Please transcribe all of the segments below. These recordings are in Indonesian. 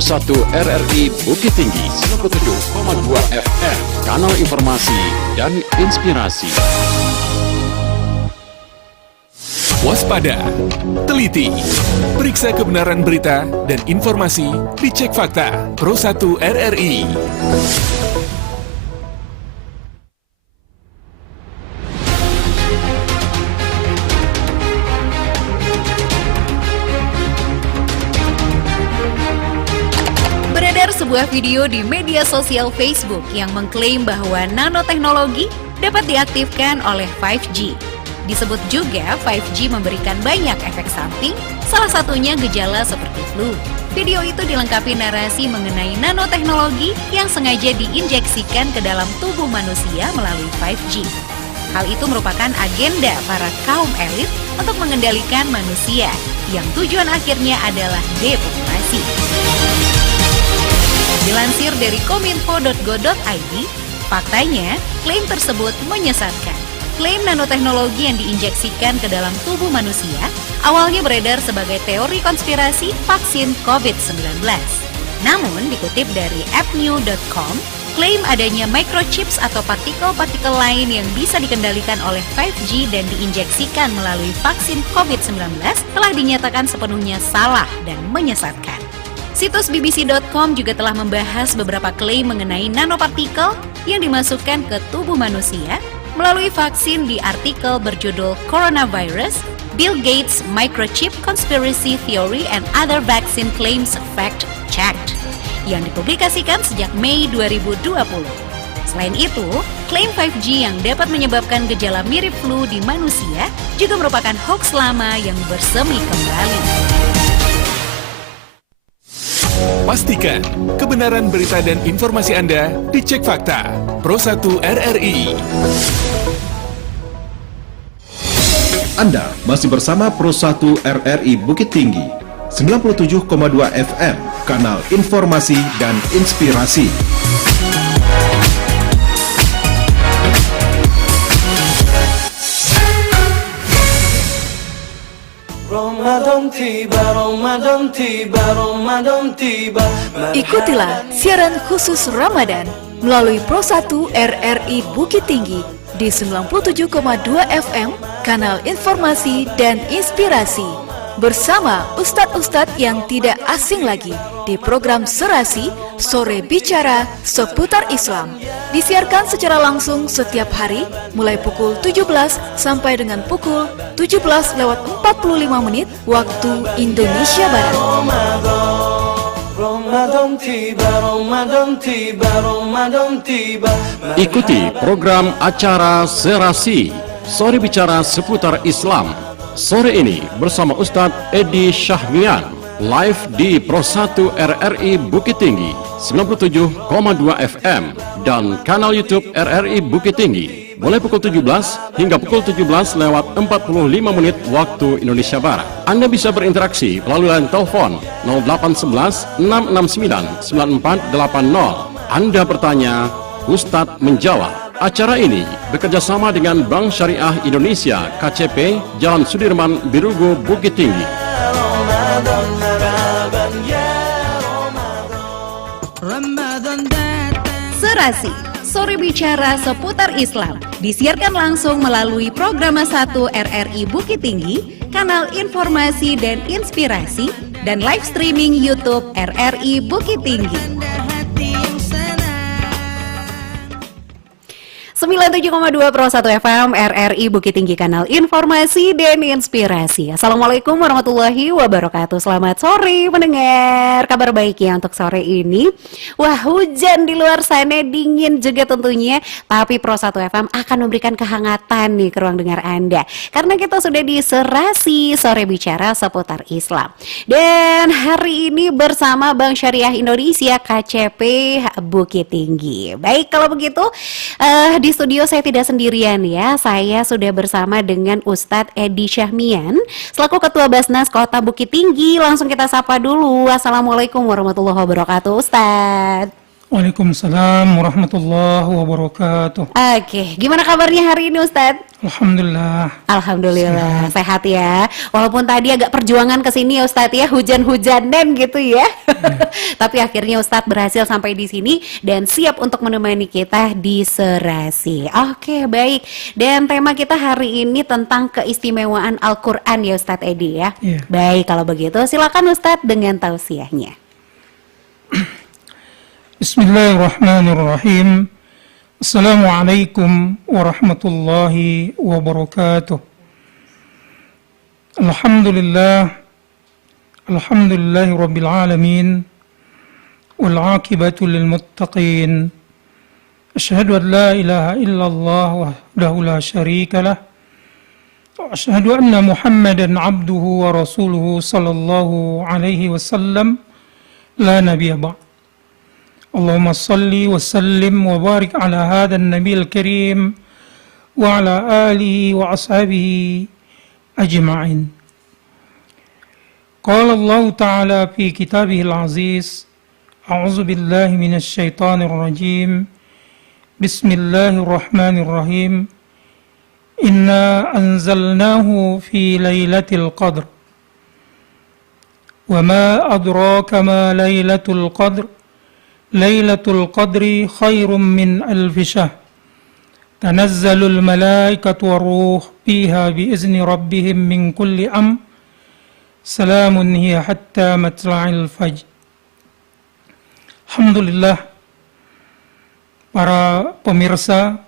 Pro 1 RRI Bukit Tinggi 97,2 FM, kanal informasi dan inspirasi. Waspada, teliti, periksa kebenaran berita dan informasi, dicek fakta. Pro 1 RRI. Sebuah video di media sosial Facebook yang mengklaim bahwa nanoteknologi dapat diaktifkan oleh 5G. Disebut juga 5G memberikan banyak efek samping, salah satunya gejala seperti flu. Video itu dilengkapi narasi mengenai nanoteknologi yang sengaja diinjeksikan ke dalam tubuh manusia melalui 5G. Hal itu merupakan agenda para kaum elit untuk mengendalikan manusia, yang tujuan akhirnya adalah depopulasi. Dilansir dari kominfo.go.id, faktanya klaim tersebut menyesatkan. Klaim nanoteknologi yang diinjeksikan ke dalam tubuh manusia awalnya beredar sebagai teori konspirasi vaksin COVID-19. Namun, dikutip dari appnew.com, klaim adanya microchips atau partikel-partikel lain yang bisa dikendalikan oleh 5G dan diinjeksikan melalui vaksin COVID-19 telah dinyatakan sepenuhnya salah dan menyesatkan. Situs BBC.com juga telah membahas beberapa klaim mengenai nanopartikel yang dimasukkan ke tubuh manusia melalui vaksin di artikel berjudul Coronavirus, Bill Gates Microchip Conspiracy Theory and Other Vaccine Claims Fact Checked, yang dipublikasikan sejak Mei 2020. Selain itu, klaim 5G yang dapat menyebabkan gejala mirip flu di manusia juga merupakan hoax lama yang bersemi kembali. Pastikan kebenaran berita dan informasi Anda dicek fakta. Pro 1 RRI. Anda masih bersama Pro 1 RRI Bukit Tinggi 97,2 FM, kanal informasi dan inspirasi. Ikutilah siaran khusus Ramadan melalui Pro 1 RRI Bukit Tinggi di 97,2 FM, kanal informasi dan inspirasi. Bersama ustadz-ustadz yang tidak asing lagi di program Serasi Sore Bicara Seputar Islam. Disiarkan secara langsung setiap hari mulai pukul 17 sampai dengan pukul 17:45 waktu Indonesia Barat. Ikuti program acara Serasi Sore Bicara Seputar Islam. Sore ini bersama Ustadz Edi Syahmian, live di Pro 1 RRI Bukit Tinggi 97,2 FM dan kanal YouTube RRI Bukit Tinggi. Mulai pukul 17 hingga pukul 17:45 waktu Indonesia Barat. Anda bisa berinteraksi melalui line telepon 0811 669 9480. Anda bertanya, Ustadz menjawab. Acara ini bekerjasama dengan Bank Syariah Indonesia KCP Jalan Sudirman, Birugo, Bukit Tinggi. Serasi Sore Bicara Seputar Islam disiarkan langsung melalui program 1 RRI Bukit Tinggi, kanal informasi dan inspirasi, dan live streaming YouTube RRI Bukit Tinggi. 97,2 Pro 1 FM RRI Bukit Tinggi, kanal informasi dan inspirasi. Assalamualaikum warahmatullahi wabarakatuh. Selamat sore pendengar. Kabar baik ya untuk sore ini. Wah, hujan di luar sana, dingin juga tentunya. Tapi Pro 1 FM akan memberikan kehangatan nih ke ruang dengar Anda. Karena kita sudah di Serasi Sore Bicara Seputar Islam. Dan hari ini bersama Bank Syariah Indonesia KCP Bukit Tinggi. Baik, kalau begitu di studio saya tidak sendirian ya. Saya sudah bersama dengan Ustadz Edi Syahmian selaku Ketua Basnas Kota Bukit Tinggi. Langsung kita sapa dulu. Assalamualaikum warahmatullahi wabarakatuh, Ustadz. Waalaikumsalam warahmatullahi wabarakatuh. Oke, gimana kabarnya hari ini Ustadz? Alhamdulillah. Alhamdulillah sehat ya. Walaupun tadi agak perjuangan ke sini ya Ustadz ya, hujan-hujanan gitu ya. Tapi akhirnya Ustadz berhasil sampai di sini dan siap untuk menemani kita di Serasi. Oke, baik. Dan tema kita hari ini tentang keistimewaan Al-Qur'an ya Ustadz Edi ya. Iya. Baik, kalau begitu silakan Ustadz dengan tausiahnya. Bismillahirrahmanirrahim. Assalamualaikum warahmatullahi wabarakatuh. Alhamdulillahi rabbil alamin. Wal aqibatu lil muttaqin. Asyhadu an la ilaha illallah wahdahu la syarika lah. Wa asyhadu anna Muhammadan abduhu wa rasuluhu sallallahu alaihi wasallam. La nabiyya ba'd. Allahumma salli wa sallim wa barik ala hadha an-nabiyil karim wa ala alihi wa ashabihi ajma'in. Qala Allah Ta'ala fi kitabihil aziz, a'udzu billahi minasy syaithanir rajim. Bismillahirrahmanirrahim. Inna anzalnahu fi lailatul qadr. Wa ma adraka ma lailatul qadr. Lailatul Qadri khairum min alfi syahr. Tanazzalul malaikatu waruh fiha biizni rabbihim min kulli amr. Salamun hiya hatta matla'il fajr. Alhamdulillah, para pemirsa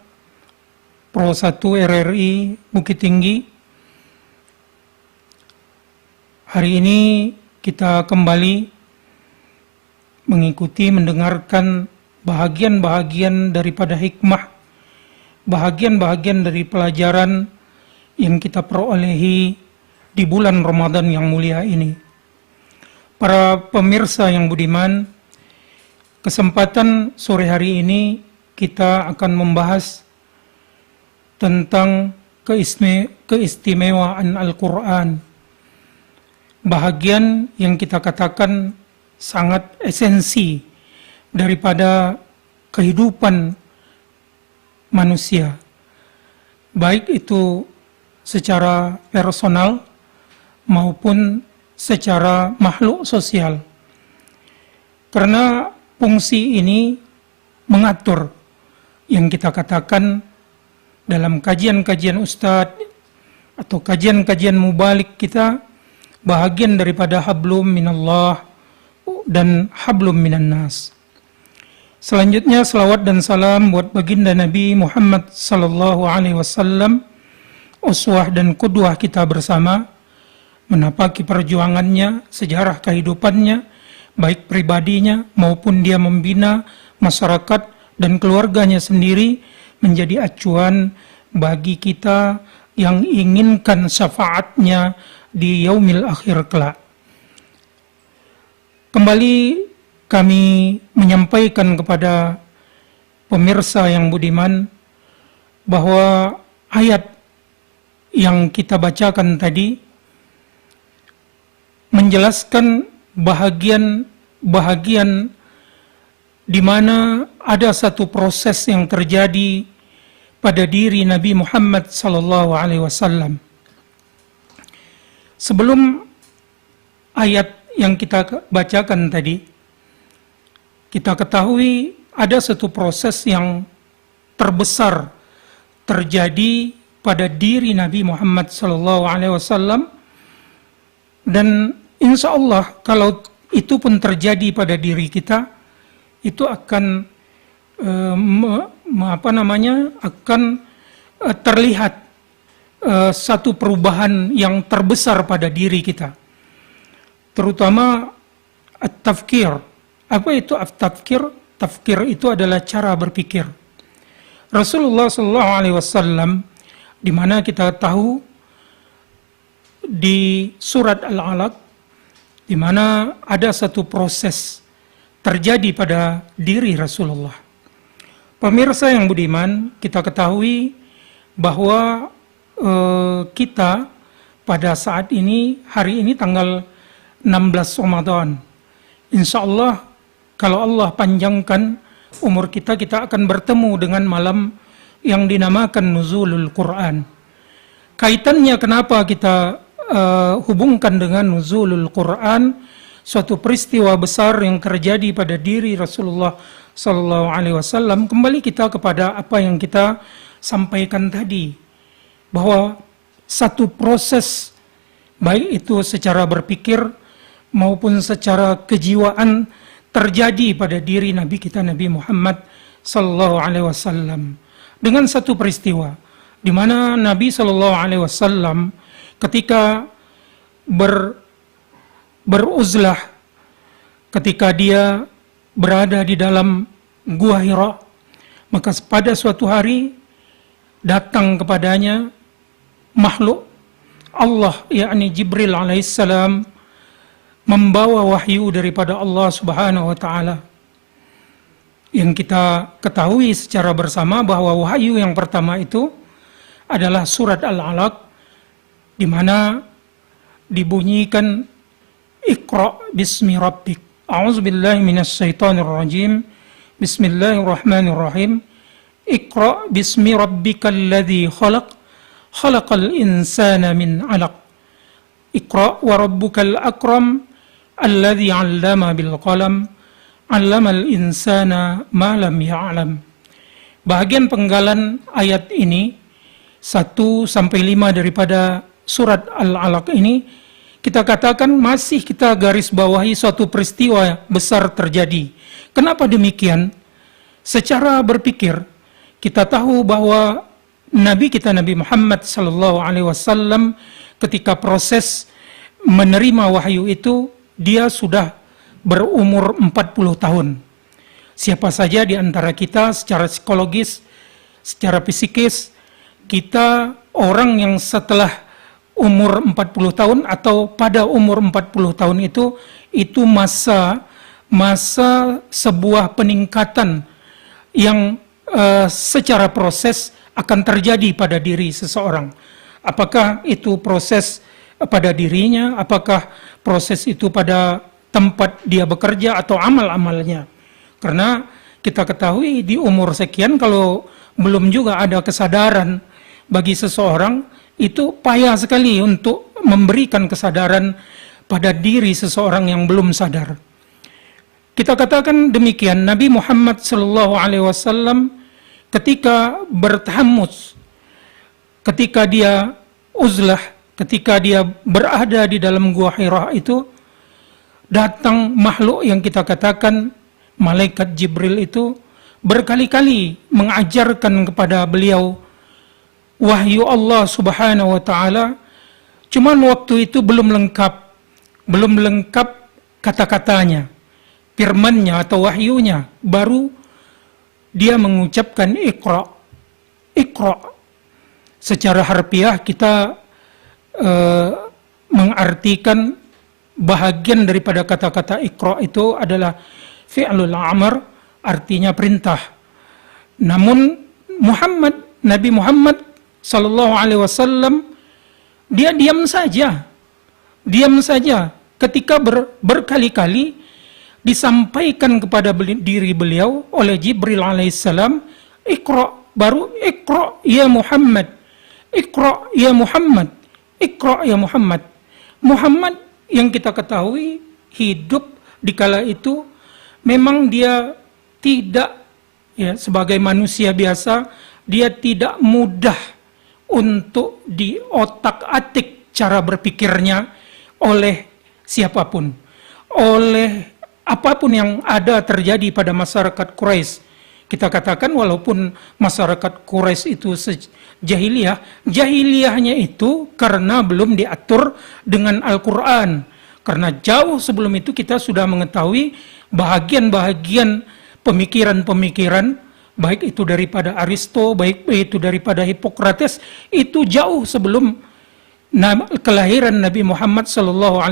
Pro 1 RRI Bukit Tinggi, hari ini kita kembali mengikuti, mendengarkan bahagian-bahagian daripada hikmah, bahagian-bahagian dari pelajaran yang kita perolehi di bulan Ramadan yang mulia ini. Para pemirsa yang budiman, kesempatan sore hari ini kita akan membahas tentang keistimewaan Al-Quran. Bahagian yang kita katakan sangat esensi daripada kehidupan manusia, baik itu secara personal maupun secara makhluk sosial. Karena fungsi ini mengatur yang kita katakan dalam kajian-kajian ustadz atau kajian-kajian mubalik kita, bahagian daripada hablum minallah dan hablum minan nas. Selanjutnya salawat dan salam buat baginda Nabi Muhammad sallallahu alaihi wasallam, uswah dan qudwah kita bersama, menapaki perjuangannya, sejarah kehidupannya, baik pribadinya maupun dia membina masyarakat dan keluarganya sendiri, menjadi acuan bagi kita yang inginkan syafaatnya di yaumil akhir kelak. Kembali kami menyampaikan kepada pemirsa yang budiman bahwa ayat yang kita bacakan tadi menjelaskan bahagian di mana ada satu proses yang terjadi pada diri Nabi Muhammad sallallahu alaihi wasallam. Sebelum ayat yang kita bacakan tadi, kita ketahui ada satu proses yang terbesar terjadi pada diri Nabi Muhammad SAW, dan insya Allah kalau itu pun terjadi pada diri kita, itu akan terlihat satu perubahan yang terbesar pada diri kita, terutama at-tafkir. Apa itu at-tafkir? Tafkir itu adalah cara berpikir. Rasulullah SAW, di mana kita tahu di surat Al-Alaq, di mana ada satu proses terjadi pada diri Rasulullah. Pemirsa yang budiman, kita ketahui bahwa kita pada saat ini, hari ini tanggal 16 Ramadan. Insya Allah, kalau Allah panjangkan umur kita akan bertemu dengan malam yang dinamakan Nuzulul Quran. Kaitannya kenapa kita hubungkan dengan Nuzulul Quran, suatu peristiwa besar yang terjadi pada diri Rasulullah Sallallahu Alaihi Wasallam. Kembali kita kepada apa yang kita sampaikan tadi, bahwa satu proses, baik itu secara berpikir maupun secara kejiwaan, terjadi pada diri Nabi kita, Nabi Muhammad Sallallahu Alaihi Wasallam, dengan satu peristiwa di mana Nabi Sallallahu Alaihi Wasallam ketika beruzlah, ketika dia berada di dalam Gua Hira, maka pada suatu hari datang kepadanya makhluk Allah, yakni Jibril alaihissalam, membawa wahyu daripada Allah Subhanahu wa taala. Yang kita ketahui secara bersama bahwa wahyu yang pertama itu adalah surat Al-Alaq, di mana dibunyikan Iqra bismi rabbik. A'udzubillahi minasyaitonir rajim. Bismillahirrahmanirrahim. Iqra bismi rabbikal ladzi khalaq. Khalaqal insana min 'alaq. Iqra wa rabbukal akram alladzi 'allama bil qalam. 'Allamal insana ma lam ya'lam. Bahagian penggalan ayat ini 1-5 daripada surat Al-Alaq ini, kita katakan masih kita garis bawahi suatu peristiwa besar terjadi. Kenapa demikian? Secara berpikir, kita tahu bahwa Nabi kita, Nabi Muhammad sallallahu alaihi wasallam, ketika proses menerima wahyu itu, dia sudah berumur 40 tahun. Siapa saja di antara kita secara psikologis, secara psikis, kita orang yang setelah umur 40 tahun atau pada umur 40 tahun itu masa sebuah peningkatan yang secara proses akan terjadi pada diri seseorang. Apakah itu proses pada dirinya, apakah proses itu pada tempat dia bekerja atau amal-amalnya. Karena kita ketahui di umur sekian kalau belum juga ada kesadaran bagi seseorang, itu payah sekali untuk memberikan kesadaran pada diri seseorang yang belum sadar. Kita katakan demikian, Nabi Muhammad sallallahu alaihi wasallam ketika bertahammus, ketika dia uzlah, ketika dia berada di dalam Gua Hira itu, datang makhluk yang kita katakan malaikat Jibril itu berkali-kali mengajarkan kepada beliau wahyu Allah Subhanahu wa taala. Cuman waktu itu belum lengkap kata-katanya, firman-Nya atau wahyunya, baru dia mengucapkan Iqra. Iqra. Secara harfiah kita mengartikan bahagian daripada kata-kata Iqra itu adalah fi'lul amr, artinya perintah. Namun Nabi Muhammad sallallahu alaihi wasallam, dia diam saja ketika berkali-kali disampaikan kepada diri beliau oleh Jibril alaihissalam, Iqra, baru Iqra ya Muhammad, Iqra ya Muhammad, Iqra ya Muhammad. Muhammad yang kita ketahui hidup di kala itu memang dia tidak, ya, sebagai manusia biasa, dia tidak mudah untuk diotak-atik cara berpikirnya oleh siapapun, oleh apapun yang ada terjadi pada masyarakat Quraisy. Kita katakan walaupun masyarakat Quraisy itu jahiliyahnya itu karena belum diatur dengan Al-Quran. Karena jauh sebelum itu kita sudah mengetahui bahagian-bahagian pemikiran-pemikiran, baik itu daripada Aristo, baik itu daripada Hippokrates, itu jauh sebelum kelahiran Nabi Muhammad SAW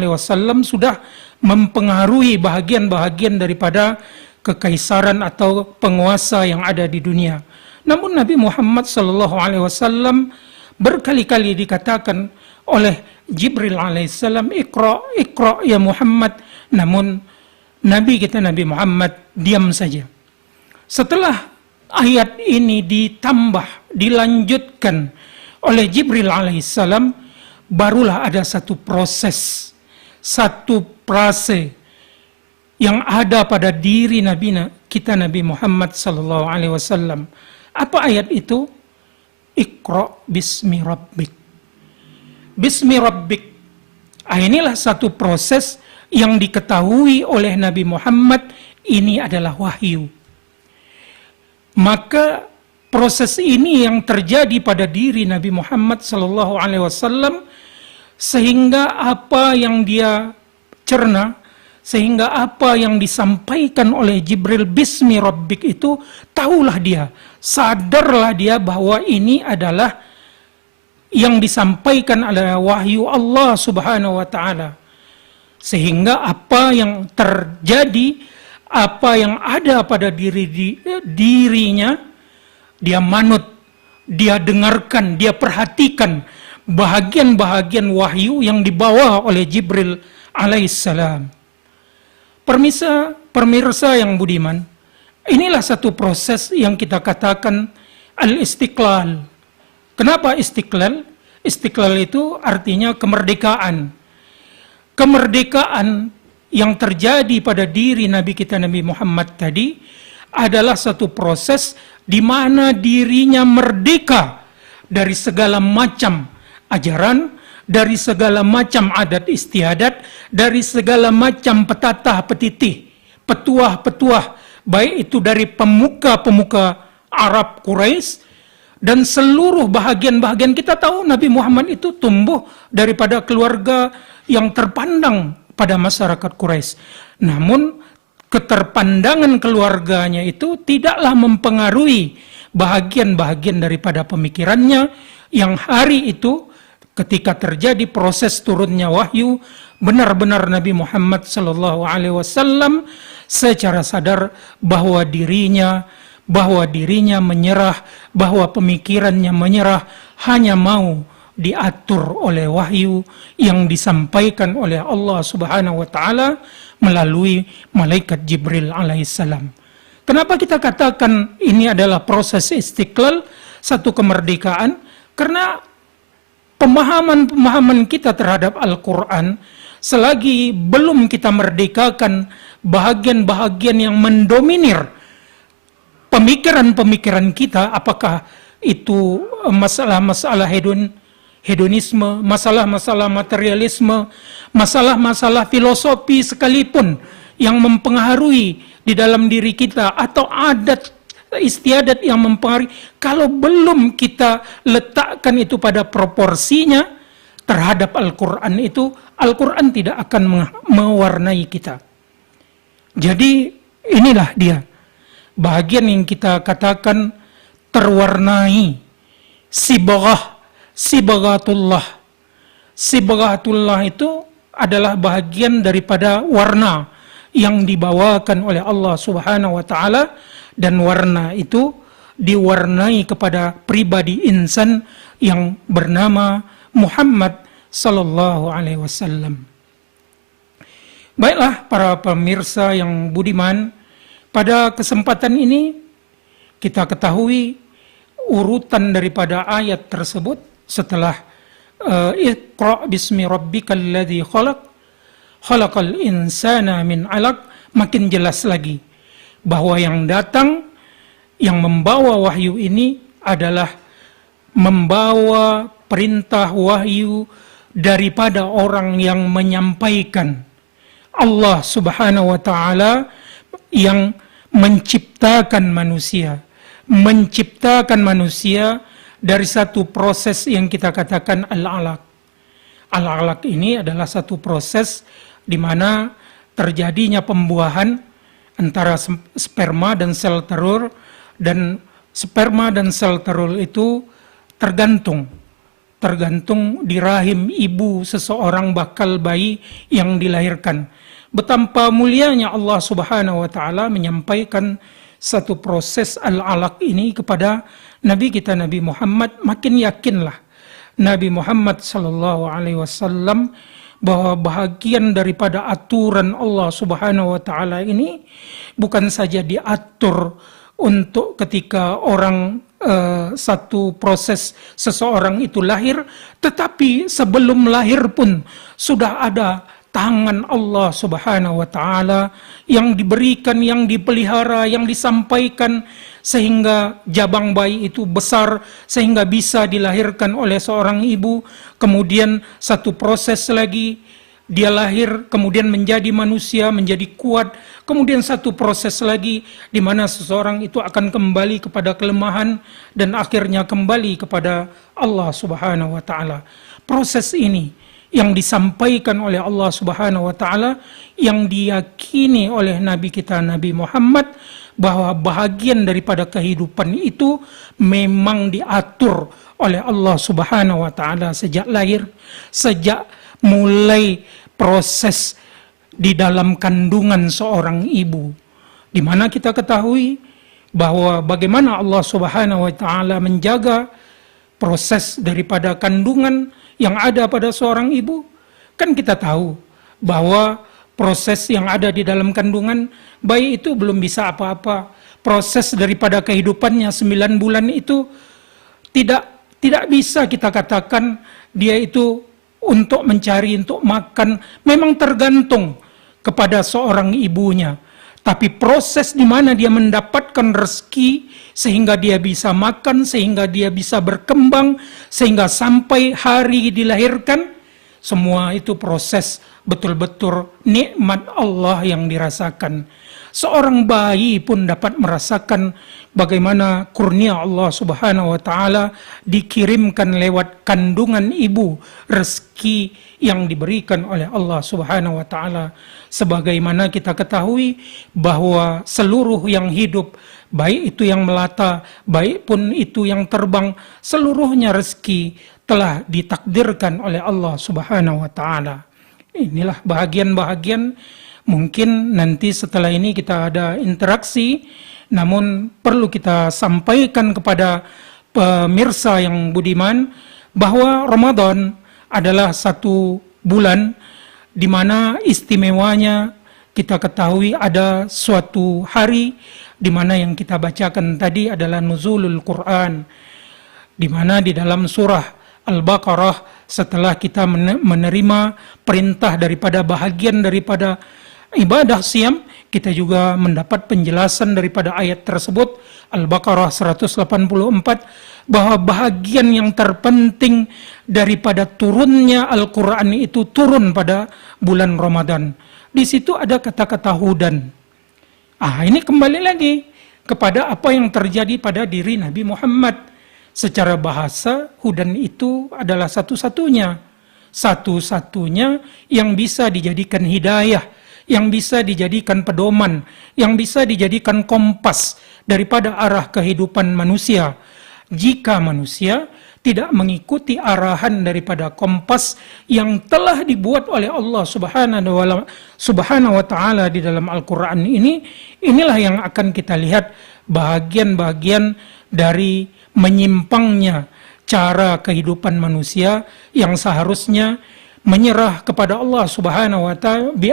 sudah mempengaruhi bahagian-bahagian daripada kekaisaran atau penguasa yang ada di dunia. Namun Nabi Muhammad SAW berkali-kali dikatakan oleh Jibril alaihissalam, Iqra, Iqra ya Muhammad. Namun Nabi kita, Nabi Muhammad, diam saja. Setelah ayat ini ditambah, dilanjutkan oleh Jibril alaihissalam, barulah ada satu proses, satu frase yang ada pada diri kita Nabi Muhammad sallallahu alaihi wasallam. Apa ayat itu? Iqra bismi rabbik. Bismi rabbik. Inilah satu proses yang diketahui oleh Nabi Muhammad, ini adalah wahyu. Maka proses ini yang terjadi pada diri Nabi Muhammad sallallahu alaihi wasallam, sehingga apa yang dia cerna, sehingga apa yang disampaikan oleh Jibril bismi rabbik itu, tahulah dia, sadarlah dia bahwa ini adalah yang disampaikan adalah wahyu Allah Subhanahu wa taala. Sehingga apa yang terjadi, apa yang ada pada dirinya, dia manut, dia dengarkan, dia perhatikan bahagian-bahagian wahyu yang dibawa oleh Jibril alaihissalam. Pemirsa yang budiman, inilah satu proses yang kita katakan al-istiqlal. Kenapa istiqlal? Istiqlal itu artinya kemerdekaan. Kemerdekaan yang terjadi pada diri Nabi kita Nabi Muhammad tadi adalah satu proses di mana dirinya merdeka dari segala macam ajaran, dari segala macam adat istiadat, dari segala macam petatah petitih, petuah-petuah, baik itu dari pemuka-pemuka Arab Quraisy dan seluruh bahagian-bahagian. Kita tahu Nabi Muhammad itu tumbuh daripada keluarga yang terpandang pada masyarakat Quraisy. Namun keterpandangan keluarganya itu tidaklah mempengaruhi bahagian-bahagian daripada pemikirannya, yang hari itu ketika terjadi proses turunnya wahyu, benar-benar Nabi Muhammad SAW secara sadar bahwa dirinya menyerah, bahwa pemikirannya menyerah, hanya mau diatur oleh wahyu yang disampaikan oleh Allah Subhanahu wa taala melalui malaikat Jibril alaihissalam. Kenapa kita katakan ini adalah proses istiqlal, satu kemerdekaan? Karena pemahaman kita terhadap Al-Quran, selagi belum kita merdekakan bahagian-bahagian yang mendominir pemikiran-pemikiran kita, apakah itu masalah-masalah hedonisme, masalah-masalah materialisme, masalah-masalah filosofi sekalipun yang mempengaruhi di dalam diri kita, atau adat istiadat yang mempengaruhi, kalau belum kita letakkan itu pada proporsinya terhadap Al-Quran itu, Al-Quran tidak akan mewarnai kita. Jadi inilah dia bahagian yang kita katakan terwarnai sibghatullah. Sibghatullah itu adalah bahagian daripada warna yang dibawakan oleh Allah Subhanahu wa taala, dan warna itu diwarnai kepada pribadi insan yang bernama Muhammad sallallahu alaihi wasallam. Baiklah para pemirsa yang budiman, pada kesempatan ini kita ketahui urutan daripada ayat tersebut setelah Iqra bismi rabbikal ladzi khalaq, khalaqal insana min 'alaq, makin jelas lagi bahwa yang datang, yang membawa wahyu ini adalah membawa perintah wahyu daripada orang yang menyampaikan, Allah Subhanahu wa taala yang menciptakan manusia dari satu proses yang kita katakan al-alaq. Al-alaq ini adalah satu proses di mana terjadinya pembuahan antara sperma dan sel telur, dan sperma dan sel telur itu tergantung di rahim ibu seseorang bakal bayi yang dilahirkan. Betapa mulianya Allah Subhanahu wa taala menyampaikan satu proses al-alaq ini kepada Nabi kita Nabi Muhammad. Makin yakinlah Nabi Muhammad sallallahu alaihi wasallam bahwa bahagian daripada aturan Allah Subhanahu wa taala ini bukan saja diatur untuk ketika orang satu proses seseorang itu lahir, tetapi sebelum lahir pun sudah ada tangan Allah Subhanahu wa taala yang diberikan, yang dipelihara, yang disampaikan sehingga jabang bayi itu besar sehingga bisa dilahirkan oleh seorang ibu. Kemudian satu proses lagi, dia lahir, kemudian menjadi manusia, menjadi kuat. Kemudian satu proses lagi, di mana seseorang itu akan kembali kepada kelemahan, dan akhirnya kembali kepada Allah Subhanahu wa ta'ala. Proses ini yang disampaikan oleh Allah Subhanahu wa ta'ala, yang diyakini oleh Nabi kita Nabi Muhammad, bahwa bahagian daripada kehidupan itu memang diatur oleh Allah Subhanahu wa ta'ala sejak lahir, sejak mulai proses di dalam kandungan seorang ibu, di mana kita ketahui bahwa bagaimana Allah Subhanahu wa taala menjaga proses daripada kandungan yang ada pada seorang ibu. Kan kita tahu bahwa proses yang ada di dalam kandungan bayi itu belum bisa apa-apa. Proses daripada kehidupannya 9 bulan itu tidak bisa kita katakan dia itu untuk mencari, untuk makan, memang tergantung kepada seorang ibunya. Tapi proses di mana dia mendapatkan rezeki sehingga dia bisa makan, sehingga dia bisa berkembang, sehingga sampai hari dilahirkan, semua itu proses betul-betul nikmat Allah yang dirasakan. Seorang bayi pun dapat merasakan bagaimana kurnia Allah Subhanahu wa taala dikirimkan lewat kandungan ibu, rezeki yang diberikan oleh Allah Subhanahu wa taala. Sebagaimana kita ketahui bahwa seluruh yang hidup, baik itu yang melata, baik pun itu yang terbang, seluruhnya rezeki telah ditakdirkan oleh Allah Subhanahu wa taala. Inilah bahagian-bahagian. Mungkin nanti setelah ini kita ada interaksi, namun perlu kita sampaikan kepada pemirsa yang budiman bahwa Ramadan adalah satu bulan di mana istimewanya kita ketahui ada suatu hari di mana yang kita bacakan tadi adalah nuzulul Quran, di mana di dalam surah Al-Baqarah setelah kita menerima perintah daripada bahagian daripada ibadah siam, kita juga mendapat penjelasan daripada ayat tersebut, Al-Baqarah 184, bahwa bahagian yang terpenting daripada turunnya Al-Quran itu turun pada bulan Ramadan. Di situ ada kata-kata hudan. Ini kembali lagi kepada apa yang terjadi pada diri Nabi Muhammad. Secara bahasa, hudan itu adalah satu-satunya yang bisa dijadikan hidayah, yang bisa dijadikan pedoman, yang bisa dijadikan kompas daripada arah kehidupan manusia. Jika manusia tidak mengikuti arahan daripada kompas yang telah dibuat oleh Allah Subhanahu wa taala di dalam Al-Qur'an ini, inilah yang akan kita lihat bahagian-bahagian dari menyimpangnya cara kehidupan manusia yang seharusnya menyerah kepada Allah Subhanahu wa taala bi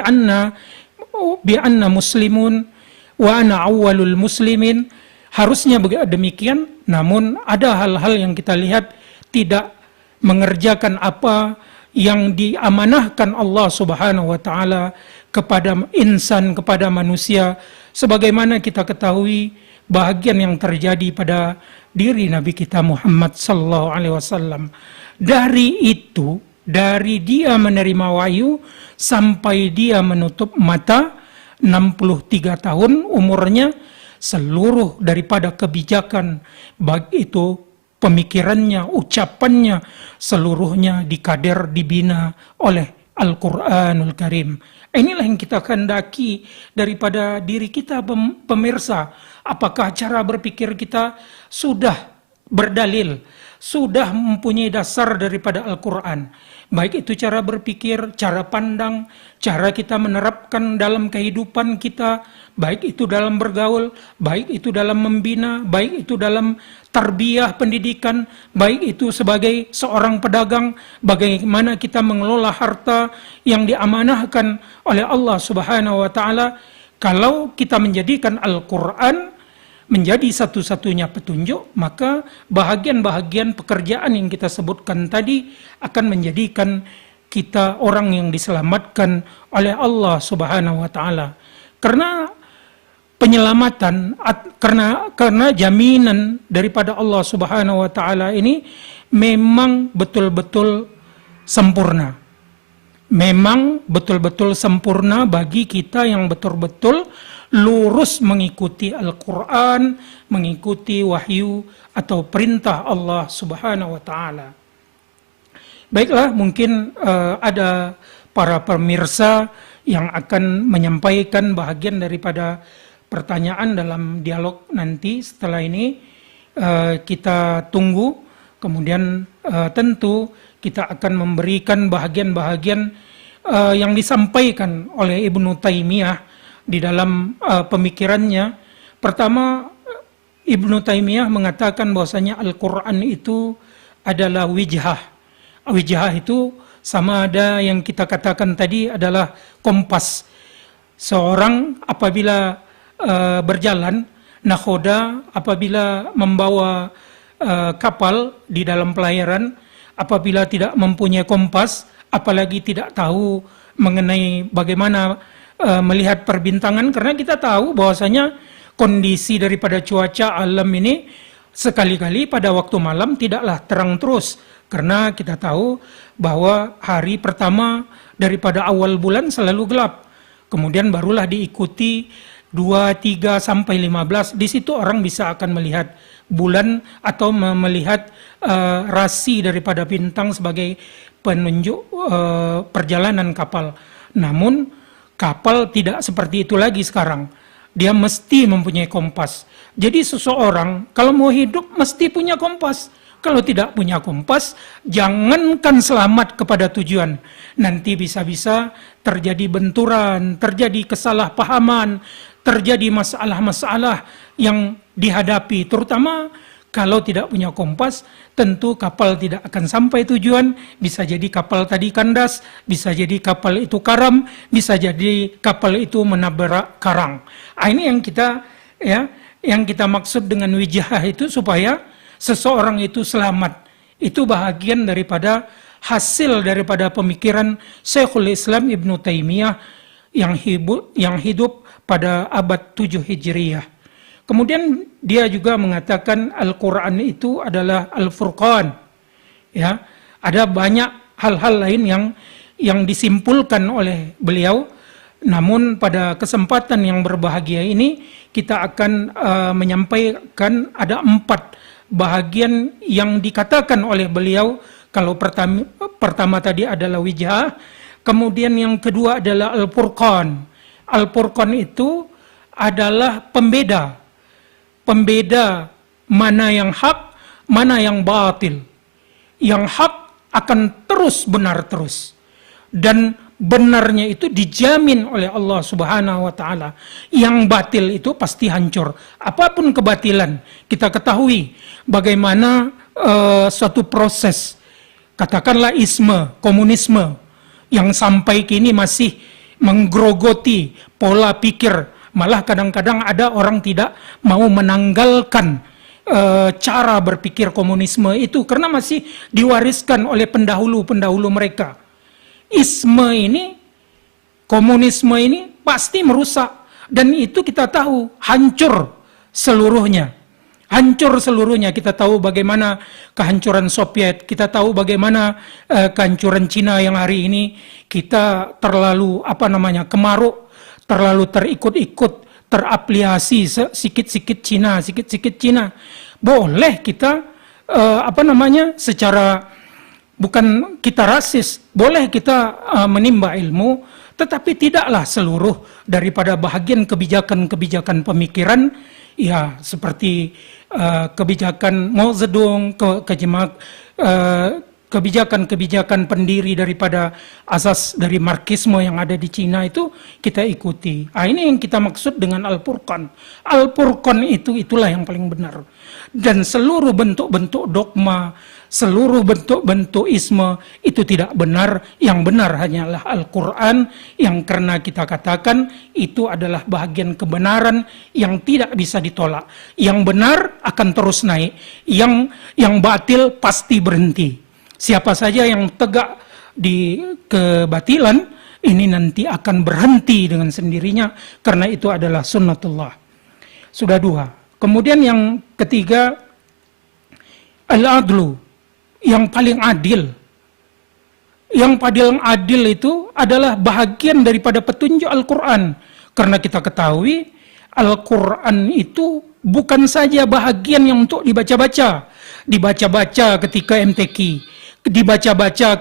anna muslimun wa ana awwalul muslimin, harusnya demikian. Namun ada hal-hal yang kita lihat tidak mengerjakan apa yang diamanahkan Allah Subhanahu wa taala kepada insan, kepada manusia, sebagaimana kita ketahui bahagian yang terjadi pada diri Nabi kita Muhammad sallallahu alaihi wasallam. Dari itu, dari dia menerima wahyu sampai dia menutup mata 63 tahun umurnya, seluruh daripada kebijakan, baik itu pemikirannya, ucapannya, seluruhnya dikader, dibina oleh Al-Quranul Karim. Inilah yang kita kehendaki daripada diri kita pemirsa. Apakah cara berpikir kita sudah berdalil, sudah mempunyai dasar daripada Al-Quran? Baik itu cara berpikir, cara pandang, cara kita menerapkan dalam kehidupan kita, baik itu dalam bergaul, baik itu dalam membina, baik itu dalam tarbiyah pendidikan, baik itu sebagai seorang pedagang, bagaimana kita mengelola harta yang diamanahkan oleh Allah Subhanahu wa taala. Kalau kita menjadikan Al-Quran menjadi satu-satunya petunjuk, maka bahagian-bahagian pekerjaan yang kita sebutkan tadi akan menjadikan kita orang yang diselamatkan oleh Allah Subhanahu wa taala. Karena penyelamatan, karena jaminan daripada Allah Subhanahu wa taala ini memang betul-betul sempurna. Memang betul-betul sempurna bagi kita yang betul-betul lurus mengikuti Al-Quran, mengikuti wahyu atau perintah Allah Subhanahu wa taala. Baiklah, mungkin ada para pemirsa yang akan menyampaikan bahagian daripada pertanyaan dalam dialog nanti. Setelah ini kita tunggu, kemudian tentu kita akan memberikan bahagian-bahagian yang disampaikan oleh Ibnu Taimiyah di dalam pemikirannya. Pertama, Ibnu Taimiyah mengatakan bahwasanya Al-Quran itu adalah wijhah. Wijhah itu sama ada yang kita katakan tadi adalah kompas. Seorang apabila berjalan, nakhoda apabila membawa kapal di dalam pelayaran, apabila tidak mempunyai kompas, apalagi tidak tahu mengenai bagaimana melihat perbintangan, karena kita tahu bahwasanya kondisi daripada cuaca alam ini sekali-kali pada waktu malam tidaklah terang terus, karena kita tahu bahwa hari pertama daripada awal bulan selalu gelap, kemudian barulah diikuti 2, 3 sampai 15, di situ orang bisa akan melihat bulan atau melihat rasi daripada bintang sebagai penunjuk perjalanan kapal. Namun kapal tidak seperti itu lagi sekarang. Dia mesti mempunyai kompas. Jadi seseorang kalau mau hidup mesti punya kompas. Kalau tidak punya kompas, jangankan selamat kepada tujuan. Nanti bisa-bisa terjadi benturan, terjadi kesalahpahaman, terjadi masalah-masalah yang dihadapi. Terutama kalau tidak punya kompas, tentu kapal tidak akan sampai tujuan. Bisa jadi kapal tadi kandas, bisa jadi kapal itu karam, bisa jadi kapal itu menabrak karang. Ini yang kita maksud dengan wijah itu, supaya seseorang itu selamat. Itu bahagian daripada hasil daripada pemikiran Syekhul Islam Ibnu Taimiyah yang hidup pada abad 7 Hijriyah. Kemudian dia juga mengatakan Al-Quran itu adalah Al-Furqan. Ya, ada banyak hal-hal lain yang disimpulkan oleh beliau. Namun pada kesempatan yang berbahagia ini kita akan menyampaikan ada 4 bahagian yang dikatakan oleh beliau. Kalau pertama tadi adalah wijah, kemudian yang kedua adalah Al-Furqan. Al-Furqan itu adalah pembeda mana yang hak, mana yang batil. Yang hak akan terus benar terus, dan benarnya itu dijamin oleh Allah Subhanahu wa taala. Yang batil itu pasti hancur. Apapun kebatilan, kita ketahui bagaimana suatu proses, katakanlah isme, komunisme, yang sampai kini masih menggerogoti pola pikir. Malah kadang-kadang ada orang tidak mau menanggalkan cara berpikir komunisme itu karena masih diwariskan oleh pendahulu-pendahulu mereka. Isme ini, komunisme ini pasti merusak, dan itu kita tahu hancur seluruhnya. Hancur seluruhnya. Kita tahu bagaimana kehancuran Soviet, kita tahu bagaimana kehancuran Cina yang hari ini kita terlalu kemaruk, terlalu terikut-ikut, terafiliasi sikit-sikit Cina. Boleh kita secara bukan kita rasis, boleh kita menimba ilmu, tetapi tidaklah seluruh daripada bahagian kebijakan-kebijakan pemikiran, ya seperti kebijakan Mao Zedong, kebijakan-kebijakan pendiri daripada asas dari Marxisme yang ada di Cina itu kita ikuti. Ini yang kita maksud dengan Al-Furqan. Al-Furqan itulah yang paling benar. Dan seluruh bentuk-bentuk dogma, seluruh bentuk-bentuk isme itu tidak benar. Yang benar hanyalah Al-Quran, yang karena kita katakan itu adalah bahagian kebenaran yang tidak bisa ditolak. Yang benar akan terus naik, yang batil pasti berhenti. Siapa saja yang tegak di kebatilan, ini nanti akan berhenti dengan sendirinya, karena itu adalah sunnatullah. Sudah dua. Kemudian yang ketiga, al-adlu, yang paling adil. Yang paling adil itu adalah bahagian daripada petunjuk Al-Quran. Karena kita ketahui, Al-Quran itu bukan saja bahagian yang untuk dibaca-baca. Dibaca-baca ketika MTQ. Dibaca-baca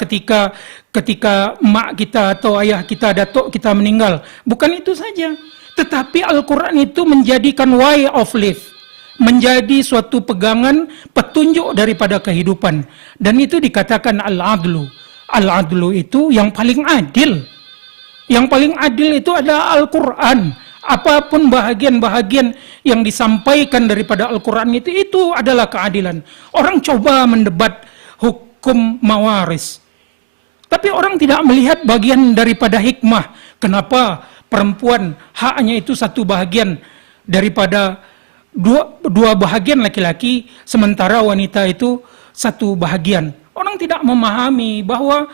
ketika mak kita atau ayah kita, datuk kita meninggal. Bukan itu saja. Tetapi Al-Quran itu menjadikan way of life. Menjadi suatu pegangan, petunjuk daripada kehidupan. Dan itu dikatakan al-adlu. Al-adlu itu yang paling adil. Yang paling adil itu adalah Al-Quran. Apapun bahagian-bahagian yang disampaikan daripada Al-Quran itu adalah keadilan. Orang coba mendebat hukum mawaris. Tapi orang tidak melihat bagian daripada hikmah. Kenapa perempuan haknya itu satu bahagian daripada dua bahagian laki-laki, sementara wanita itu satu bahagian. Orang tidak memahami bahwa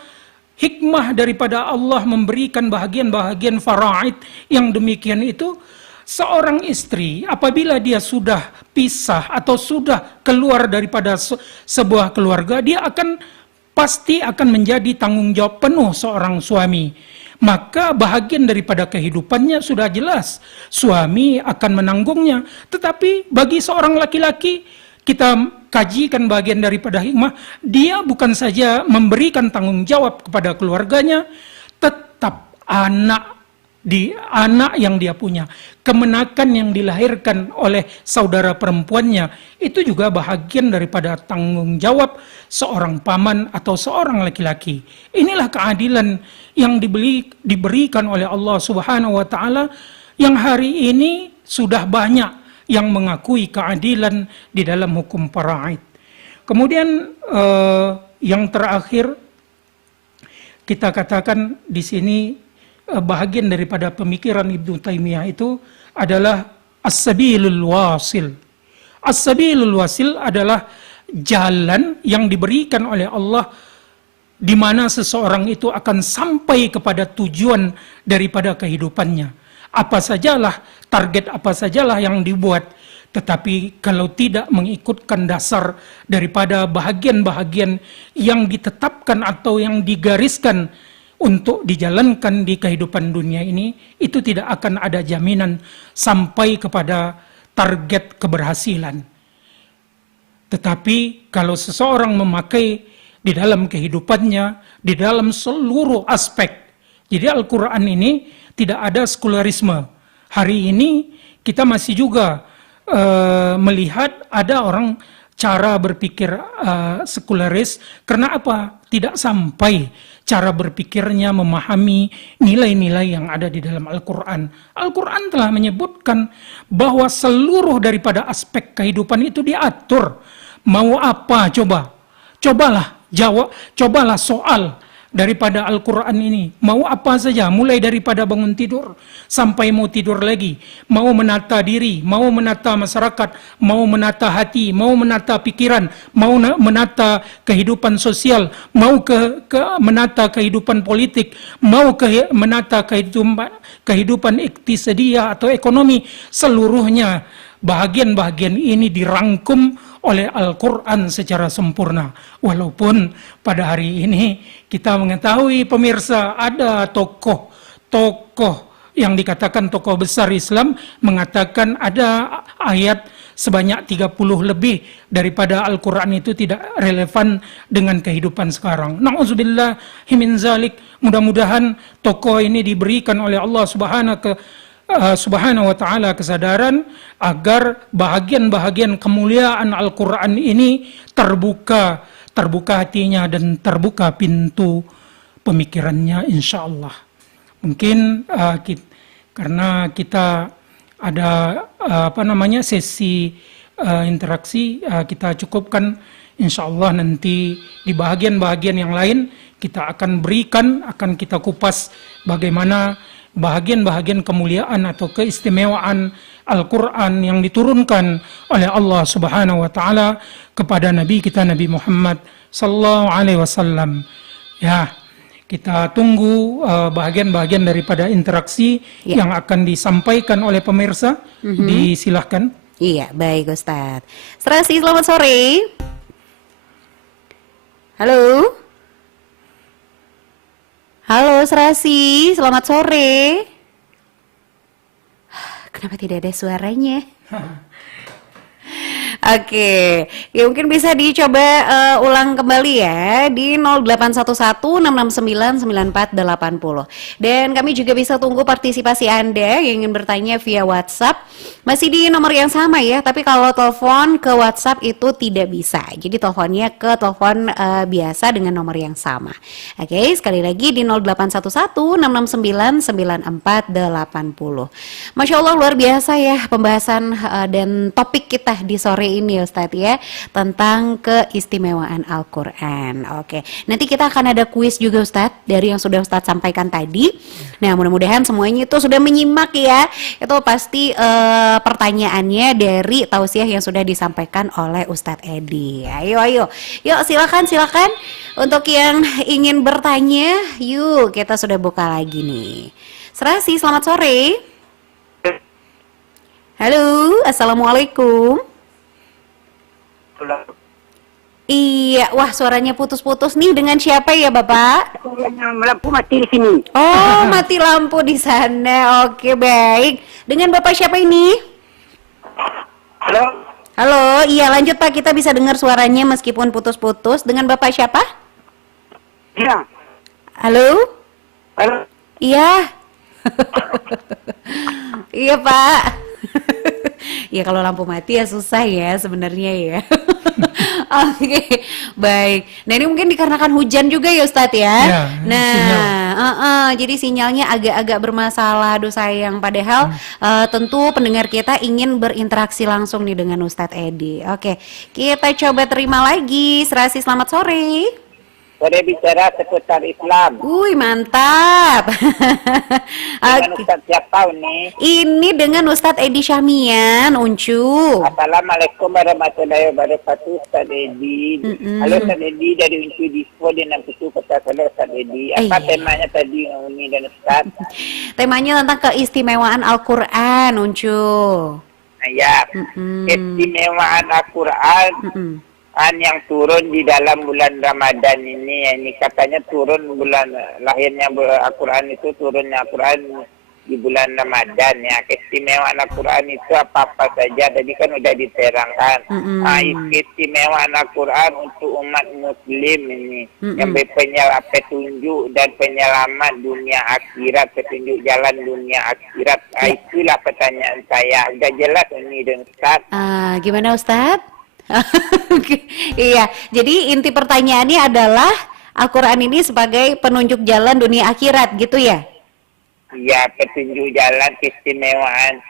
hikmah daripada Allah memberikan bahagian-bahagian faraid yang demikian itu, seorang istri apabila dia sudah pisah atau sudah keluar daripada sebuah keluarga, dia pasti akan menjadi tanggung jawab penuh seorang suami. Maka bahagian daripada kehidupannya sudah jelas, suami akan menanggungnya. Tetapi bagi seorang laki-laki, kita kajikan bagian daripada hikmah, dia bukan saja memberikan tanggung jawab kepada keluarganya, tetap anak yang dia punya, kemenakan yang dilahirkan oleh saudara perempuannya, itu juga bahagian daripada tanggung jawab seorang paman atau seorang laki-laki. Inilah keadilan yang diberikan oleh Allah Subhanahu wa taala, yang hari ini sudah banyak yang mengakui keadilan di dalam hukum faraid. Kemudian yang terakhir kita katakan di sini, bahagian daripada pemikiran Ibnu Taimiyah itu adalah as-sabilul wasil. As-sabilul wasil adalah jalan yang diberikan oleh Allah di mana seseorang itu akan sampai kepada tujuan daripada kehidupannya. Apa sajalah, target apa sajalah yang dibuat, tetapi kalau tidak mengikutkan dasar daripada bahagian-bahagian yang ditetapkan atau yang digariskan untuk dijalankan di kehidupan dunia ini, itu tidak akan ada jaminan sampai kepada target keberhasilan. Tetapi kalau seseorang memakai di dalam kehidupannya, di dalam seluruh aspek. Jadi Al-Quran ini tidak ada sekularisme. Hari ini kita masih juga melihat ada orang cara berpikir sekularis. Karena apa? Tidak sampai cara berpikirnya memahami nilai-nilai yang ada di dalam Al-Quran. Al-Quran telah menyebutkan bahwa seluruh daripada aspek kehidupan itu diatur. Mau apa coba? Cobalah soal daripada Al-Quran ini. Mau apa saja, mulai daripada bangun tidur sampai mau tidur lagi. Mau menata diri, mau menata masyarakat, mau menata hati, mau menata pikiran, mau menata kehidupan sosial, mau menata kehidupan politik, mau menata kehidupan iktisadiyah atau ekonomi. Seluruhnya bahagian-bahagian ini dirangkum oleh Al-Quran secara sempurna. Walaupun pada hari ini kita mengetahui pemirsa, ada tokoh yang dikatakan tokoh besar Islam mengatakan ada ayat sebanyak 30 lebih daripada Al-Quran itu tidak relevan dengan kehidupan sekarang. Na'udzubillahi min zalik. Mudah-mudahan tokoh ini diberikan oleh Allah Subhanahu wa ta'ala kesadaran agar bahagian-bahagian kemuliaan Al-Quran ini terbuka, terbuka hatinya dan terbuka pintu pemikirannya, insya Allah. Mungkin karena kita ada sesi interaksi, kita cukupkan, insya Allah nanti di bahagian-bahagian yang lain kita akan berikan, akan kita kupas bagaimana bahagian-bahagian kemuliaan atau keistimewaan Al-Quran yang diturunkan oleh Allah Subhanahu wa Ta'ala kepada Nabi kita, Nabi Muhammad Sallallahu Alaihi Wasallam. Ya, kita tunggu bahagian-bahagian daripada interaksi yang akan disampaikan oleh pemirsa. Disilahkan. Iya, baik Ustadz. Serasi, selamat sore. Halo. Halo Serasi, selamat sore. Kenapa tidak ada suaranya? Oke, ya mungkin bisa dicoba ulang kembali ya di 0811-669-9480. Dan kami juga bisa tunggu partisipasi Anda yang ingin bertanya via WhatsApp. Masih di nomor yang sama ya, tapi kalau telepon ke WhatsApp itu tidak bisa. Jadi teleponnya ke telepon biasa dengan nomor yang sama. Oke, sekali lagi di 0811-669-9480. Masya Allah, luar biasa ya pembahasan dan topik kita di sore ini Ustadz ya, tentang keistimewaan Al-Quran. Oke, nanti kita akan ada kuis juga Ustadz dari yang sudah Ustadz sampaikan tadi. Nah, mudah-mudahan semuanya itu sudah menyimak ya. Itu pasti pertanyaannya dari tausiah yang sudah disampaikan oleh Ustadz Edi. Ayo silakan untuk yang ingin bertanya. Yuk, kita sudah buka lagi nih. Serasi, selamat sore. Halo, assalamualaikum. Iya, wah suaranya putus-putus nih. Dengan siapa ya Bapak? Lampu mati di sini. Oh, mati lampu di sana. Oke, baik. Dengan Bapak siapa ini? Halo. Halo, iya lanjut Pak, kita bisa dengar suaranya meskipun putus-putus. Dengan Bapak siapa? Iya. Halo? Halo. Iya. Iya Pak. Ya kalau lampu mati ya susah ya sebenarnya ya. Oke, baik. Nah ini mungkin dikarenakan hujan juga ya Ustadz ya. Ya, Jadi sinyalnya agak-agak bermasalah. Aduh sayang. Padahal tentu pendengar kita ingin berinteraksi langsung nih dengan Ustadz Edi. Oke, kita coba terima lagi. Serasi, selamat sore. Boleh bicara seputar Islam. Wih, mantap. Dengan Ustaz siapa nih? Ini dengan Ustadz Edi Syahmian, Uncu. Assalamualaikum warahmatullahi wabarakatuh, Ustaz Edi. Halo Ustaz Edi dari Uncu Dispo di 67 Kota Solo, Ustaz Edi. Apa temanya tadi Uni dan Ustaz? Temanya tentang keistimewaan Al-Quran, Uncu. Ya, keistimewaan Al-Quran. Yang turun di dalam bulan Ramadan ini katanya turun bulan lahirnya Al-Quran itu, turunnya Al-Quran di bulan Ramadan ya. Keistimewaan Al-Quran itu apa-apa saja tadi kan udah diterangkan. Keistimewaan Al-Quran untuk umat muslim ini yang petunjuk dan penyelamat dunia akhirat, petunjuk jalan dunia akhirat. Itulah pertanyaan saya. Udah jelas ini dan Ustaz. Gimana Ustaz? Iya, jadi inti pertanyaannya adalah Al-Quran ini sebagai penunjuk jalan dunia akhirat gitu ya? Iya, petunjuk jalan keistimewaan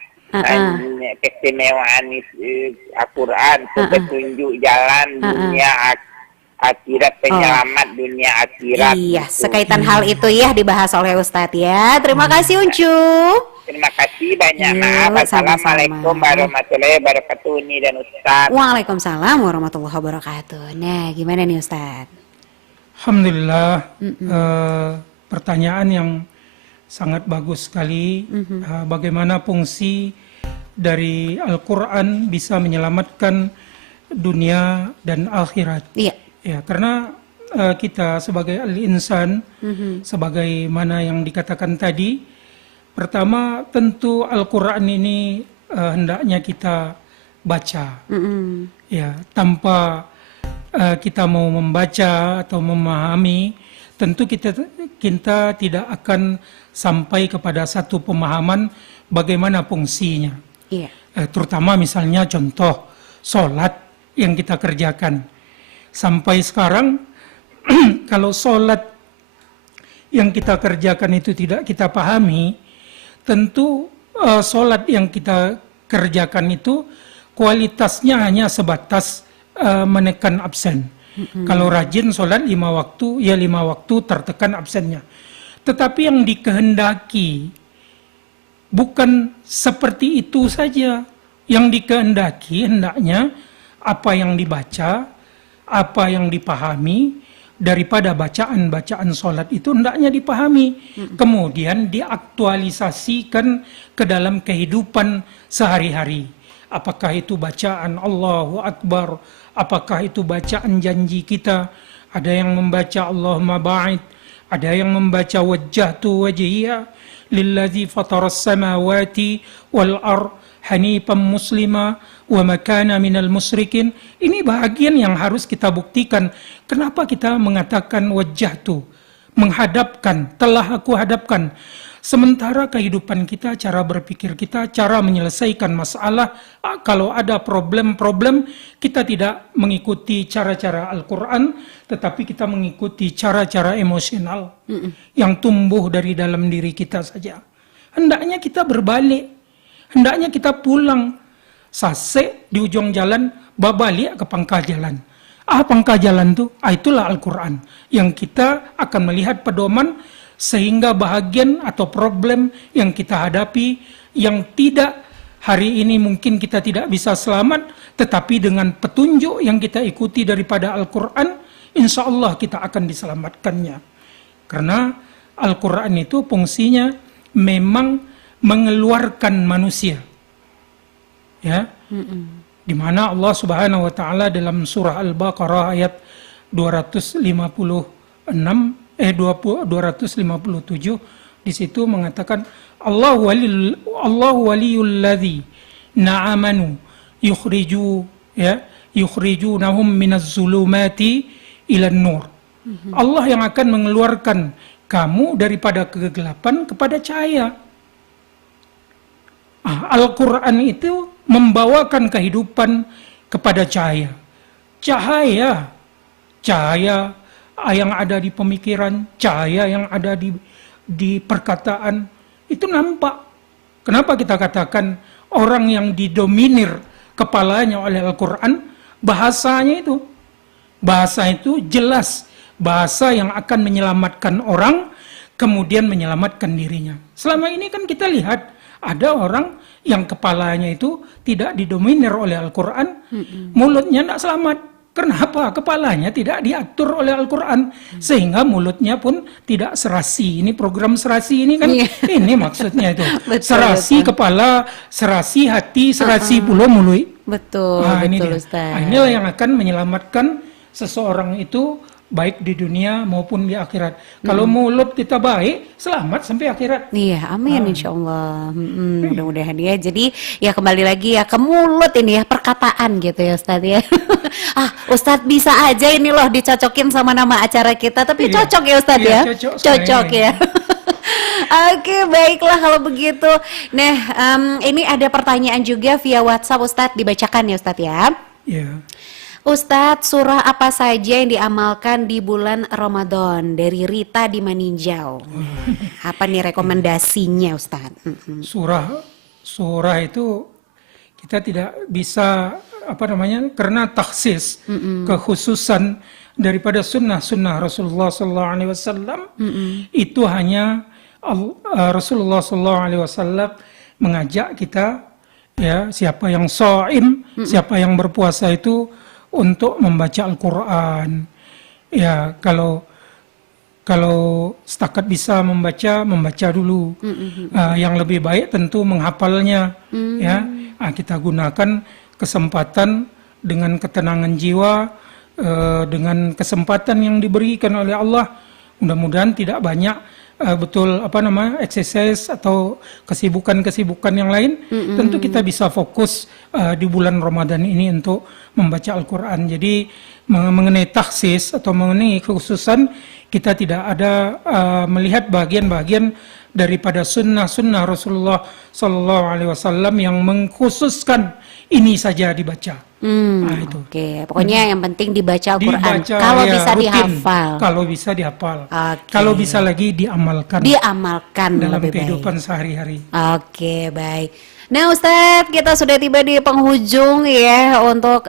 keistimewaan Al-Quran, petunjuk jalan dunia akhirat, penyelamat dunia akhirat. Iya, sekaitan hal itu ya dibahas oleh Ustadz ya. Terima kasih Uncu. Terima kasih banyak. Maaf. Assalamualaikum warahmatullahi wabarakatuh Uni dan Ustaz. Waalaikumsalam warahmatullahi wabarakatuh. Nah, gimana nih Ustaz? Alhamdulillah, pertanyaan yang sangat bagus sekali. Bagaimana fungsi dari Al-Quran bisa menyelamatkan dunia dan akhirat? Iya. Ya, karena kita sebagai al-insan, sebagaimana yang dikatakan tadi, pertama tentu Al-Quran ini hendaknya kita baca. Ya, tanpa kita mau membaca atau memahami, tentu kita tidak akan sampai kepada satu pemahaman bagaimana fungsinya. Iya. Terutama misalnya contoh sholat yang kita kerjakan. Sampai sekarang kalau sholat yang kita kerjakan itu tidak kita pahami, tentu sholat yang kita kerjakan itu kualitasnya hanya sebatas menekan absen. Kalau rajin sholat 5 waktu, ya 5 waktu tertekan absennya. Tetapi yang dikehendaki bukan seperti itu saja. Yang dikehendaki hendaknya apa yang dibaca, apa yang dipahami daripada bacaan-bacaan sholat itu hendaknya dipahami. Kemudian diaktualisasikan ke dalam kehidupan sehari-hari. Apakah itu bacaan Allahu Akbar, apakah itu bacaan janji kita. Ada yang membaca Allahumma ba'id, ada yang membaca wajjahtu wajhiya lillazi fataras samawati wal ard hanifan muslima wa makana minal musyrikin. Ini bahagian yang harus kita buktikan. Kenapa kita mengatakan wajjahtu, menghadapkan, telah aku hadapkan. Sementara kehidupan kita, cara berpikir kita, cara menyelesaikan masalah, kalau ada problem-problem, kita tidak mengikuti cara-cara Al-Quran, tetapi kita mengikuti cara-cara emosional yang tumbuh dari dalam diri kita saja. Hendaknya kita berbalik, hendaknya kita pulang, sase di ujung jalan, babalik ke pangkal jalan. Pangkal jalan itu, itulah Al-Quran, yang kita akan melihat pedoman sehingga bahagian atau problem yang kita hadapi yang tidak hari ini mungkin kita tidak bisa selamat, tetapi dengan petunjuk yang kita ikuti daripada Al-Quran, insya Allah kita akan diselamatkannya. Karena Al-Quran itu fungsinya memang mengeluarkan manusia, ya, di mana Allah Subhanahu Wa Taala dalam surah Al-Baqarah ayat 257 di situ mengatakan Allahu waliyul ladzi na'amanu yukhrijunahum minaz zulumati ilan nur. Allah yang akan mengeluarkan kamu daripada kegelapan kepada cahaya. Al-Quran itu membawakan kehidupan kepada cahaya. Cahaya yang ada di pemikiran, cahaya yang ada di perkataan, itu nampak. Kenapa kita katakan orang yang didominir kepalanya oleh Al-Quran, bahasanya itu, bahasa itu jelas, bahasa yang akan menyelamatkan orang, kemudian menyelamatkan dirinya. Selama ini kan kita lihat, ada orang yang kepalanya itu tidak didominir oleh Al-Quran, mulutnya tidak selamat. Kenapa? Kepalanya tidak diatur oleh Al-Quran, sehingga mulutnya pun tidak serasi. Ini program serasi ini kan, ini maksudnya itu. Serasi kepala, serasi hati, serasi pulau mulut. Betul, betul Ustaz. Inilah yang akan menyelamatkan seseorang itu, baik di dunia maupun di akhirat. Kalau mulut kita baik, selamat sampai akhirat. Iya, amin insya Allah. Mudah-mudahan ya. Jadi ya kembali lagi ya ke mulut ini ya, perkataan gitu ya Ustadz ya. Ustadz bisa aja ini loh dicocokin sama nama acara kita, tapi cocok ya Ustadz ya. Cocok ya. Oke, baiklah kalau begitu. Nah, ini ada pertanyaan juga via WhatsApp Ustadz, dibacakan ya Ustadz ya. Iya. Ustadz, surah apa saja yang diamalkan di bulan Ramadan? Dari Rita di Maninjau. Apa nih rekomendasinya Ustadz? Surah itu kita tidak bisa karena taksis, kekhususan daripada sunnah Rasulullah SAW, itu hanya Rasulullah SAW mengajak kita, ya, siapa yang shaim, siapa yang berpuasa itu untuk membaca Al-Quran. Ya, kalau setakat bisa membaca dulu. Yang lebih baik tentu menghafalnya. Ya, kita gunakan kesempatan dengan ketenangan jiwa, dengan kesempatan yang diberikan oleh Allah. Mudah-mudahan tidak banyak exercise atau kesibukan yang lain. Tentu kita bisa fokus di bulan Ramadan ini untuk membaca Al-Quran. Jadi mengenai taksis atau mengenai kekhususan, kita tidak ada melihat bagian-bagian daripada sunnah Rasulullah SAW yang mengkhususkan ini saja dibaca. Nah, itu. Oke, pokoknya yang penting dibaca Al-Quran. Dibaca, Kalau ya, bisa rutin. dihafal. Kalau bisa dihafal. Oke. Kalau bisa lagi diamalkan. Diamalkan dalam lebih baik. kehidupan sehari-hari. Oke, baik. Nah, Ustadz, kita sudah tiba di penghujung ya untuk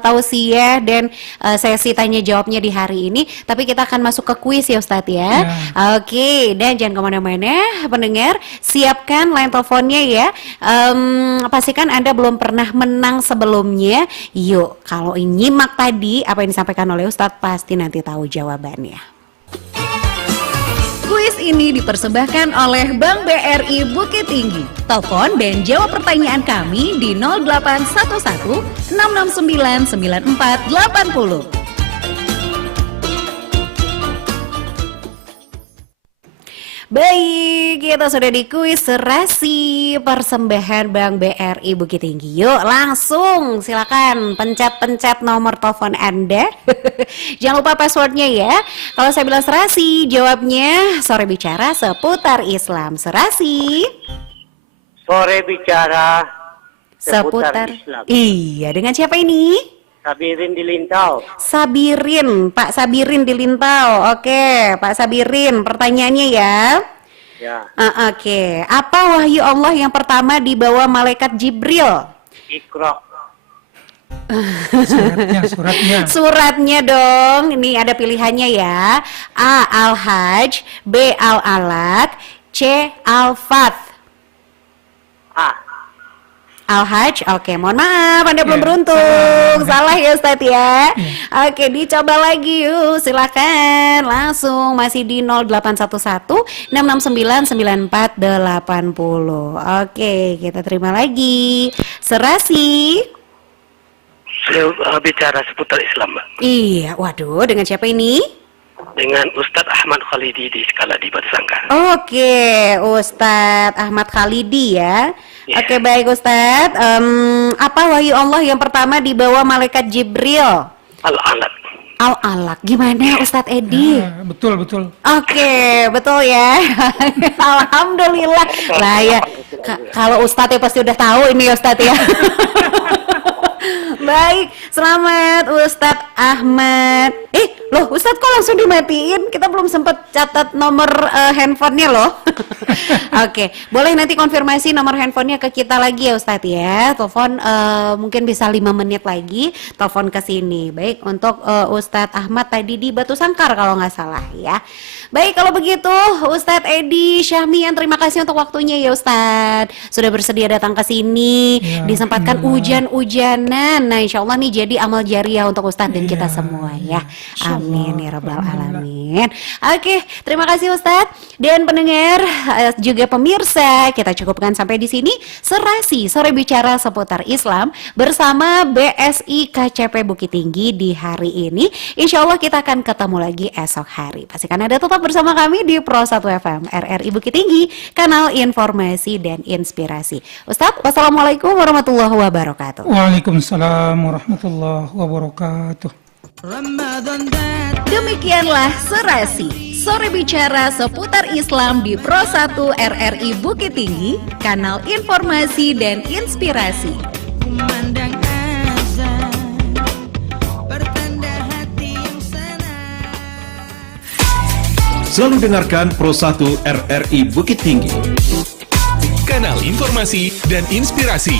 tausiah dan sesi tanya jawabnya di hari ini. Tapi kita akan masuk ke kuis ya, Ustadz ya. Oke, dan jangan kemana-mana, pendengar. Siapkan line teleponnya ya. Pastikan Anda belum pernah menang sebelumnya. Yuk, kalau nyimak tadi apa yang disampaikan oleh Ustadz, pasti nanti tahu jawabannya. Kuis ini dipersembahkan oleh Bank BRI Bukit Tinggi. Telepon dan jawab pertanyaan kami di 0811 669 9480. Baik, kita sudah di kuis serasi persembahan Bank BRI Bukit Tinggi. Yuk langsung silakan pencet-pencet nomor telepon Anda. Jangan lupa passwordnya ya. Kalau saya bilang serasi, jawabnya sore bicara seputar Islam. Serasi. Sore bicara seputar Islam. Iya, dengan siapa ini? Sabirin di Lintau. Sabirin, Pak Sabirin di Lintau. Oke, Pak Sabirin, pertanyaannya ya. Ya. Oke, apa wahyu Allah yang pertama dibawa malaikat Jibril? Iqra. Suratnya. Suratnya dong. Ini ada pilihannya ya. A. Al-Hajj, B. Al-Alaq, C. Al-Fath. A. Al-Hajj, oke, mohon maaf, Anda belum beruntung. Salah ya Ustadz ya. Oke, dicoba lagi yuk, silakan. Langsung masih di 0811 669 9480. Oke, kita terima lagi. Serasi. Bicara seputar Islam, Mbak. Iya, waduh, dengan siapa ini? Dengan Ustadz Ahmad Khalidi di Skala di Batu Sangkar. Oke, Ustadz Ahmad Khalidi ya. Oke, baik Ustadz. Apa wahyu Allah yang pertama dibawa malaikat Jibril? Al-Alaq. Al-Alaq. Gimana Ustadz Edi? Betul. Oke, betul ya. Alhamdulillah. Lah ya, kalau Ustadz ya pasti udah tahu ini Ustadz ya. Baik, selamat Ustadz Ahmad. Loh Ustadz kok langsung dimatiin? Kita belum sempat catat nomor handphonenya loh. Oke, boleh nanti konfirmasi nomor handphonenya ke kita lagi ya Ustadz ya. Telepon mungkin bisa 5 menit lagi, telepon ke sini. Baik, untuk Ustadz Ahmad tadi di Batu Sangkar kalau nggak salah ya. Baik, kalau begitu Ustadz Edi Syahmian, terima kasih untuk waktunya ya Ustadz. Sudah bersedia datang ke sini, disempatkan hujan-hujanan. Nah insya Allah nih jadi amal jariah untuk Ustadz dan kita semua ya. Amin ya rabbal alamin. Oke, terima kasih Ustadz dan pendengar juga pemirsa. Kita cukupkan sampai di sini serasi sore bicara seputar Islam bersama BSI KCP Bukit Tinggi di hari ini. Insya Allah kita akan ketemu lagi esok hari. Pastikan Anda tetap bersama kami di Pro 1 FM RRI Bukit Tinggi, kanal informasi dan inspirasi. Ustadz, wassalamualaikum warahmatullahi wabarakatuh. Waalaikumsalam warahmatullahi wabarakatuh. Demikianlah serasi sore bicara seputar Islam di Pro 1 RRI Bukit Tinggi, kanal informasi dan inspirasi. Selalu dengarkan Pro 1 RRI Bukit Tinggi. Kanal informasi dan inspirasi.